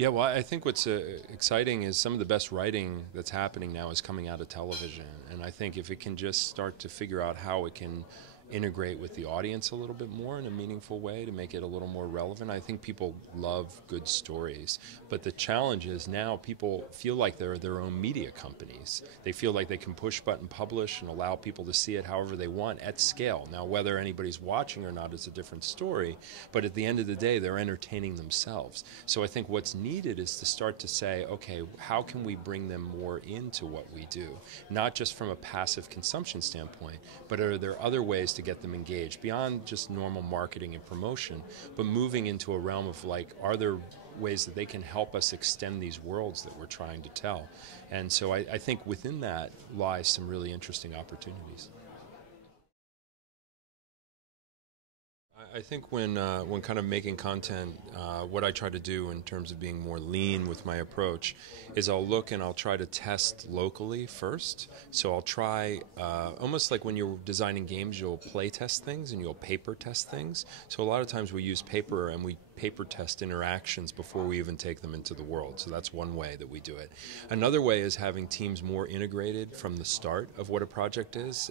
Yeah, well, I think what's exciting is some of the best writing that's happening now is coming out of television. And I think if it can just start to figure out how it can integrate with the audience a little bit more in a meaningful way to make it a little more relevant, I think people love good stories. But the challenge is now people feel like they're their own media companies. They feel like they can push button publish and allow people to see it however they want at scale. Now, whether anybody's watching or not is a different story, but at the end of the day, they're entertaining themselves. So I think what's needed is to start to say, okay, how can we bring them more into what we do? Not just from a passive consumption standpoint, but are there other ways to get them engaged beyond just normal marketing and promotion, but moving into a realm of like, are there ways that they can help us extend these worlds that we're trying to tell? And so I think within that lies some really interesting opportunities. I think when kind of making content, what I try to do in terms of being more lean with my approach is I'll look and I'll try to test locally first. So I'll try almost like when you're designing games, you'll play test things and you'll paper test things. So a lot of times we use paper and we paper test interactions before we even take them into the world. So that's one way that we do it. Another way is having teams more integrated from the start of what a project is.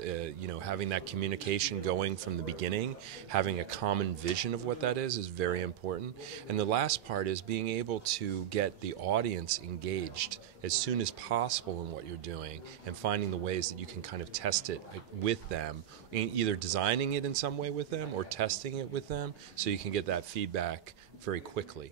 Having that communication going from the beginning, having a common vision of what that is very important. And the last part is being able to get the audience engaged as soon as possible in what you're doing and finding the ways that you can kind of test it with them, either designing it in some way with them or testing it with them so you can get that feedback very quickly.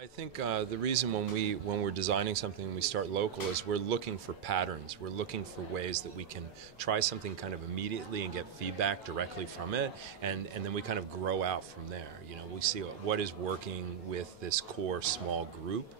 I think the reason when we're designing something and we start local is we're looking for patterns. We're looking for ways that we can try something kind of immediately and get feedback directly from it, and then we kind of grow out from there. We see what is working with this core small group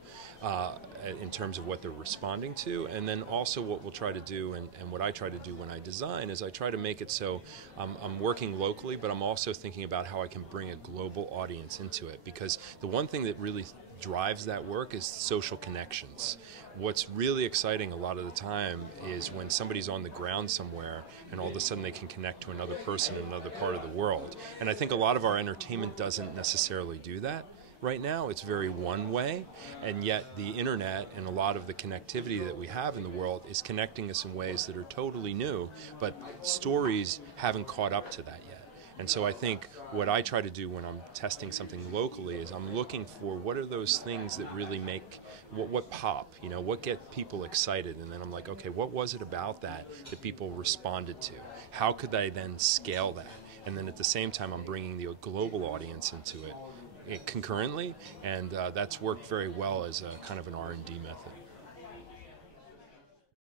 in terms of what they're responding to, and then also what we'll try to do, and what I try to do when I design is I try to make it so I'm working locally, but I'm also thinking about how I can bring a global audience into it, because the one thing that really drives that work is social connections. What's really exciting a lot of the time is when somebody's on the ground somewhere and all of a sudden they can connect to another person in another part of the world. And I think a lot of our entertainment doesn't necessarily do that. Right now, it's very one way, and yet the internet and a lot of the connectivity that we have in the world is connecting us in ways that are totally new, but stories haven't caught up to that yet. And so I think what I try to do when I'm testing something locally is I'm looking for what are those things that really make, what pop, what get people excited, and then I'm like, okay, what was it about that people responded to? How could I then scale that? And then at the same time, I'm bringing the global audience into it concurrently, and that's worked very well as a kind of an R&D method.